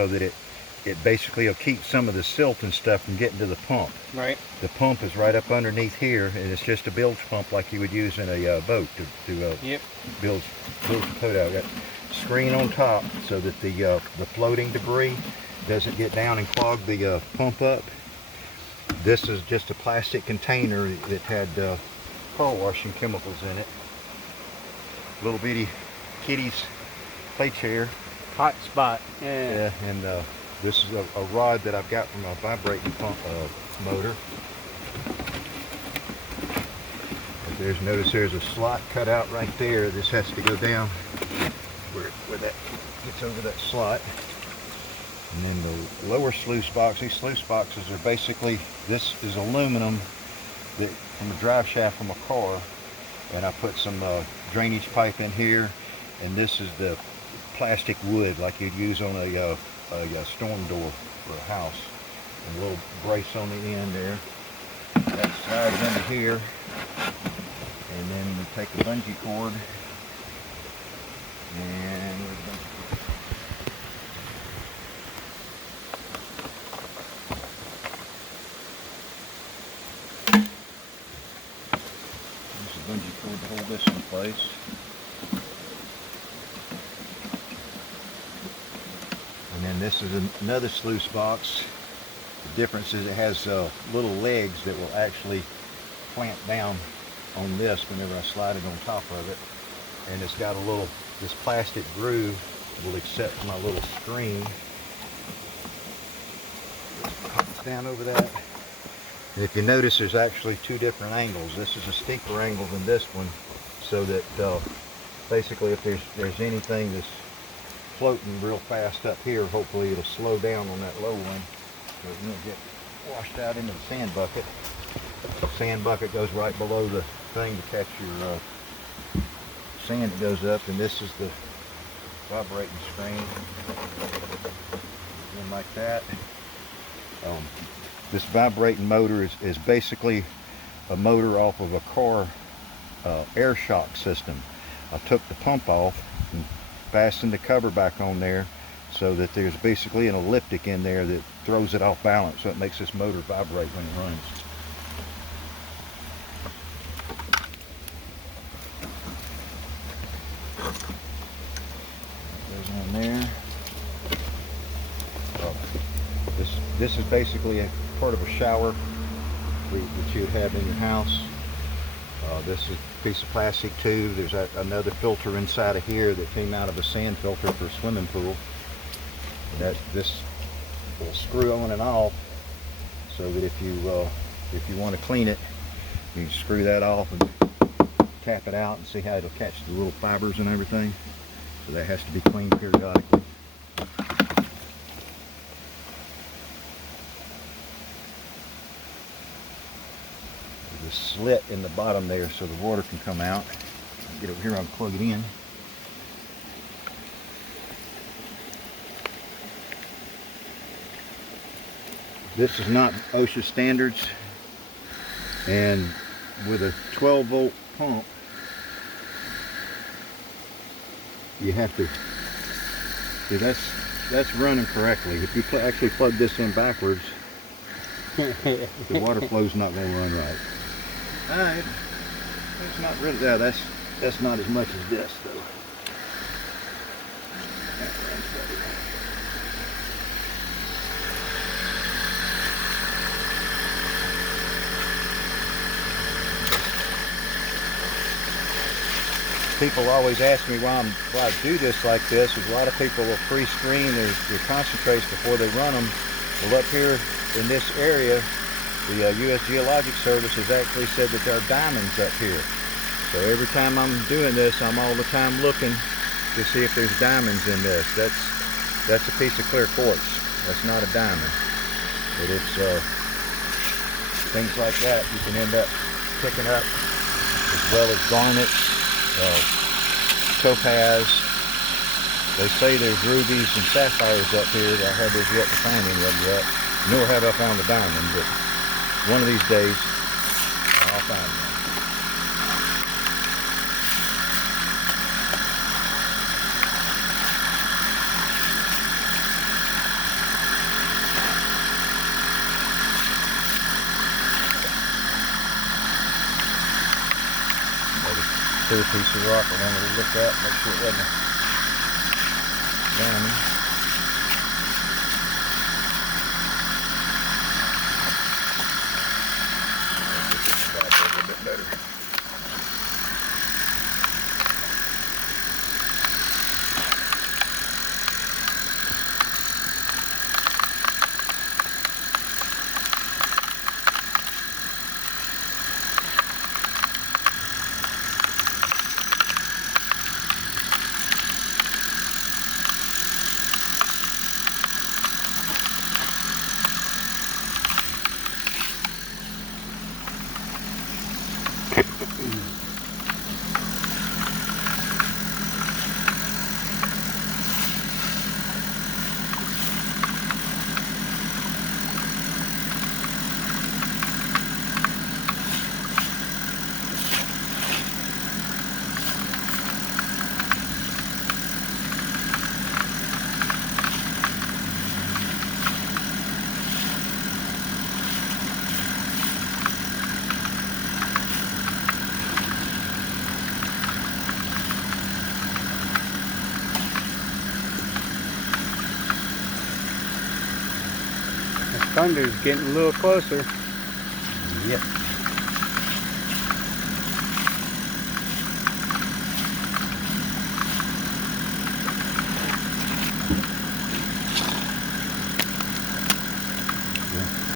so that it basically will keep some of the silt and stuff from getting to the pump. Right. The pump is right up underneath here, and it's just a bilge pump like you would use in a boat to Yep. bilge the boat out. Got screen on top so that the floating debris doesn't get down and clog the pump up. This is just a plastic container that had car washing chemicals in it. Little bitty kitty's play chair. Hot spot. Yeah. Yeah, and this is a rod that I've got from a vibrating pump motor. Notice there's a slot cut out right there. This has to go down where that gets over that slot. And then the lower sluice box, these sluice boxes are basically, this is aluminum that from a drive shaft from a car, and I put some drainage pipe in here, and this is the plastic wood like you'd use on a storm door for a house. And a little brace on the end there. That slides under here, and then we take a bungee cord and use a bungee cord to hold this in place. And then this is another sluice box. The difference is it has little legs that will actually clamp down on this whenever I slide it on top of it. And it's got a little, this plastic groove will accept my little screen. Down over that. And if you notice, there's actually two different angles. This is a steeper angle than this one, so that basically if there's anything that's floating real fast up here, hopefully it'll slow down on that low one, so it won't get washed out into the sand bucket. The sand bucket goes right below the thing to catch your sand that goes up, and this is the vibrating screen. And like that. This vibrating motor is basically a motor off of a car air shock system. I took the pump off and fastened the cover back on there so that there's basically an elliptic in there that throws it off balance, so it makes this motor vibrate when it runs. Goes on there. This is basically a part of a shower that you'd have in your house. This is a piece of plastic tube. There's another filter inside of here that came out of a sand filter for a swimming pool. This will screw on and off, so that if you want to clean it, you can screw that off and tap it out and see how it'll catch the little fibers and everything. So that has to be cleaned periodically. There's a slit in the bottom there so the water can come out. Get over here, I'll plug it in. This is not OSHA standards, and with a 12-volt pump, you have to, see, that's running correctly. If you actually plug this in backwards, the water flow's not going to run right. Alright, it's not really, yeah, that's not as much as this though. That runs better. People always ask me why I do this like this. A lot of people will pre-screen their concentrates before they run them. Well, up here in this area, the U.S. Geologic Service has actually said that there are diamonds up here. So every time I'm doing this, I'm all the time looking to see if there's diamonds in this. That's a piece of clear quartz. That's not a diamond. But it's things like that you can end up picking up, as well as garnets, topaz. They say there's rubies and sapphires up here, but I haven't yet to find any of them yet. Nor have I found a diamond, but one of these days I'll find one. clear piece of rock I wanted to look at, make sure it wasn't a diamond. Get this back a little bit better. The thunder's getting a little closer. Yep.